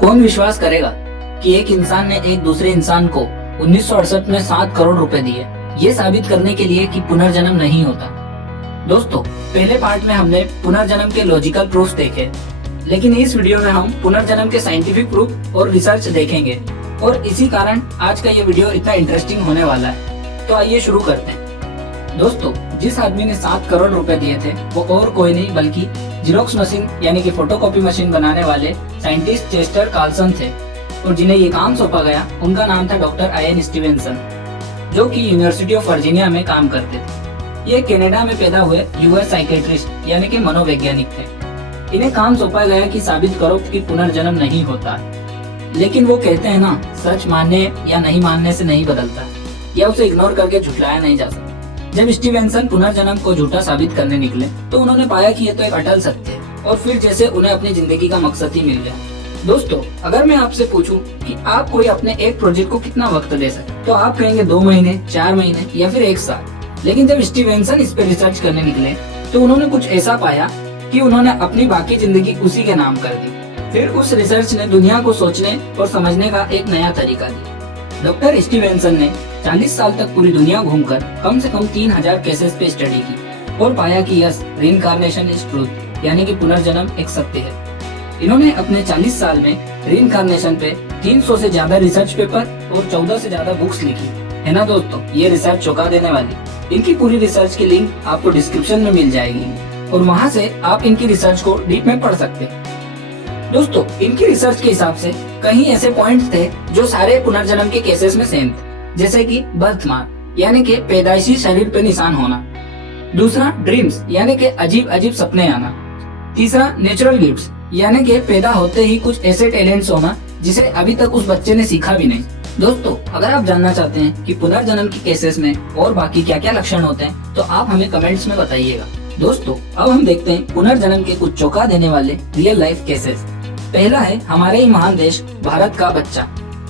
कौन विश्वास करेगा कि एक इंसान ने एक दूसरे इंसान को 1968 में 7 करोड़ रुपए दिए, ये साबित करने के लिए कि पुनर्जन्म नहीं होता। दोस्तों, पहले पार्ट में हमने पुनर्जन्म के लॉजिकल प्रूफ देखे, लेकिन इस वीडियो में हम पुनर्जन्म के साइंटिफिक प्रूफ और रिसर्च देखेंगे और इसी कारण आज का ये वीडियो इतना इंटरेस्टिंग होने वाला है। तो आइए शुरू करते हैं। दोस्तों, जिस आदमी ने 7 करोड़ रुपए दिए थे वो और कोई नहीं बल्कि जेरोक्स मशीन यानी कि फोटोकॉपी मशीन बनाने वाले साइंटिस्ट चेस्टर कार्लसन थे और जिन्हें ये काम सौंपा गया उनका नाम था डॉक्टर आयन स्टीवेंसन, जो कि यूनिवर्सिटी ऑफ वर्जीनिया में काम करते थे। ये कनाडा में पैदा हुए यूएस साइकेट्रिस्ट यानी कि मनोवैज्ञानिक थे। इन्हें काम सौंपा गया कि साबित करो कि पुनर्जन्म नहीं होता, लेकिन वो कहते हैं ना, सच मानने या नहीं मानने से नहीं बदलता या उसे इग्नोर करके झुठलाया नहीं जा सकता। जब स्टीवेंसन पुनर्जन्म को झूठा साबित करने निकले तो उन्होंने पाया कि ये तो एक अटल सत्य है और फिर जैसे उन्हें अपनी जिंदगी का मकसद ही मिल गया। दोस्तों, अगर मैं आपसे पूछूं कि आप कोई अपने एक प्रोजेक्ट को कितना वक्त दे सकते, तो आप कहेंगे 2 महीने, 4 महीने या फिर 1 साल। लेकिन जब स्टीवेंसन इस पे रिसर्च करने निकले तो उन्होंने कुछ ऐसा पाया कि उन्होंने अपनी बाकी जिंदगी उसी के नाम कर दी। फिर उस रिसर्च ने दुनिया को सोचने और समझने का एक नया तरीका दिया। डॉक्टर स्टीवेंसन ने 40 साल तक पूरी दुनिया घूमकर कम से कम 3000 केसेस पे स्टडी की और पाया कि यस, रीइंकार्नेशन इज ट्रूथ, यानी कि पुनर्जन्म एक सत्य है। इन्होंने अपने 40 साल में रीइंकार्नेशन पे 300 से ज्यादा रिसर्च पेपर और 14 से ज्यादा बुक्स लिखी है ना। दोस्तों, ये रिसर्च चौंका देने वाली। इनकी पूरी रिसर्च की लिंक आपको डिस्क्रिप्शन में मिल जाएगी और वहाँ से आप इनकी रिसर्च को डीप में पढ़ सकते हैं। दोस्तों, इनकी रिसर्च के हिसाब से कई ऐसे पॉइंट्स थे जो सारे पुनर्जन्म के केसेस में सेम थे, जैसे कि बर्थ मार्क यानी कि पैदाइशी शरीर पे निशान होना, दूसरा ड्रीम्स यानी कि अजीब अजीब सपने आना, तीसरा नेचुरल गिफ्ट्स यानी कि पैदा होते ही कुछ ऐसे टैलेंट्स होना जिसे अभी तक उस बच्चे ने सीखा भी नहीं। दोस्तों, अगर आप जानना चाहते हैं कि पुनर्जन्म के केसेस में और बाकी क्या क्या लक्षण होते हैं तो आप हमें कमेंट्स में बताइएगा। दोस्तों, अब हम देखते हैं पुनर्जन्म के कुछ चौंका देने वाले रियल लाइफ केसेस। पहला है हमारे ही महान देश भारत का बच्चा,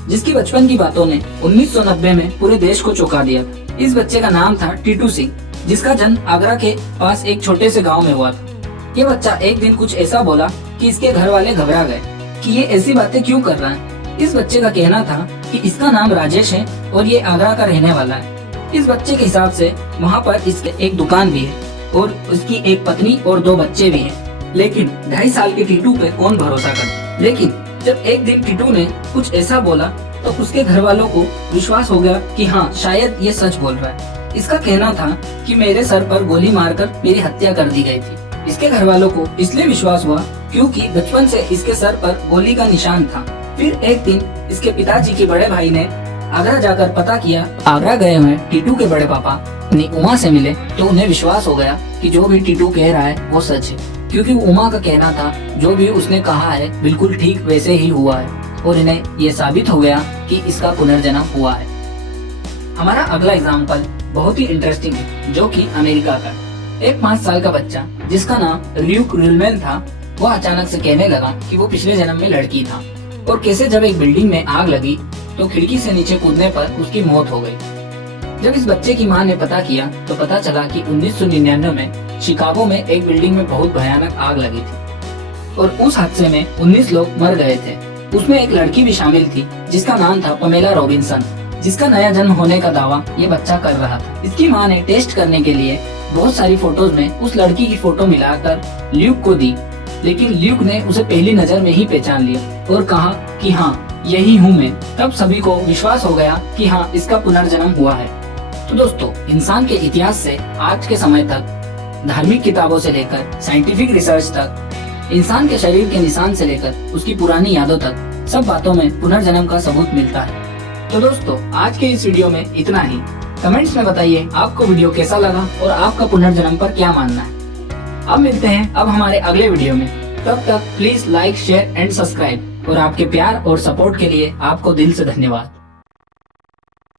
जिसकी बचपन की बातों ने 1990 में पूरे देश को चौंका दिया। इस बच्चे का नाम था टीटू सिंह, जिसका जन्म आगरा के पास एक छोटे से गांव में हुआ था। ये बच्चा एक दिन कुछ ऐसा बोला कि इसके घर वाले घबरा गए कि ये ऐसी बातें क्यों कर रहा है। इस बच्चे का कहना था कि इसका नाम राजेश है और ये आगरा का रहने वाला है। इस बच्चे के हिसाब से वहाँ पर इसके एक दुकान भी है और उसकी एक पत्नी और 2 बच्चे भी हैं। लेकिन 2.5 साल के टीटू पे कौन भरोसा करता। लेकिन जब एक दिन टीटू ने कुछ ऐसा बोला तो उसके घर वालों को विश्वास हो गया कि हाँ, शायद ये सच बोल रहा है। इसका कहना था कि मेरे सर पर गोली मारकर मेरी हत्या कर दी गई थी। इसके घर वालों को इसलिए विश्वास हुआ क्योंकि बचपन से इसके सर पर गोली का निशान था। फिर एक दिन इसके पिताजी के बड़े भाई ने आगरा जाकर पता किया। आगरा गए हुए टीटू के बड़े पापा अपनी उमा से मिले तो उन्हें विश्वास हो गया कि जो भी टीटू कह रहा है वो सच है, क्योंकि उमा का कहना था जो भी उसने कहा है बिल्कुल ठीक वैसे ही हुआ है और इन्हें ये साबित हो गया कि इसका पुनर्जन्म हुआ है। हमारा अगला एग्जाम्पल बहुत ही इंटरेस्टिंग है, जो कि अमेरिका का। एक 5 साल का बच्चा जिसका नाम ल्यूक रिलमैन था, वो अचानक से कहने लगा कि वो पिछले जन्म में लड़की था और कैसे जब एक बिल्डिंग में आग लगी तो खिड़की से नीचे कूदने पर उसकी मौत हो गई। जब इस बच्चे की मां ने पता किया तो पता चला कि 1999 में शिकागो में एक बिल्डिंग में बहुत भयानक आग लगी थी और उस हादसे में 19 लोग मर गए थे। उसमें एक लड़की भी शामिल थी जिसका नाम था पमेला रॉबिन्सन, जिसका नया जन्म होने का दावा ये बच्चा कर रहा था। इसकी मां ने टेस्ट करने के लिए बहुत सारी फोटोज में उस लड़की की फोटो मिलाकर ल्यूक को दी, लेकिन ल्यूक ने उसे पहली नजर में ही पहचान लिया और कहा कि हाँ, यही हूँ मैं। तब सभी को विश्वास हो गया कि हाँ, इसका पुनर्जन्म हुआ है। तो दोस्तों, इंसान के इतिहास से आज के समय तक, धार्मिक किताबों से लेकर साइंटिफिक रिसर्च तक, इंसान के शरीर के निशान से लेकर उसकी पुरानी यादों तक, सब बातों में पुनर्जन्म का सबूत मिलता है। तो दोस्तों, आज के इस वीडियो में इतना ही। कमेंट्स में बताइए आपको वीडियो कैसा लगा और आपका पुनर्जन्म पर क्या मानना है। अब मिलते हैं अब हमारे अगले वीडियो में। तब तक please like, share and subscribe और आपके प्यार और सपोर्ट के लिए आपको दिल से धन्यवाद।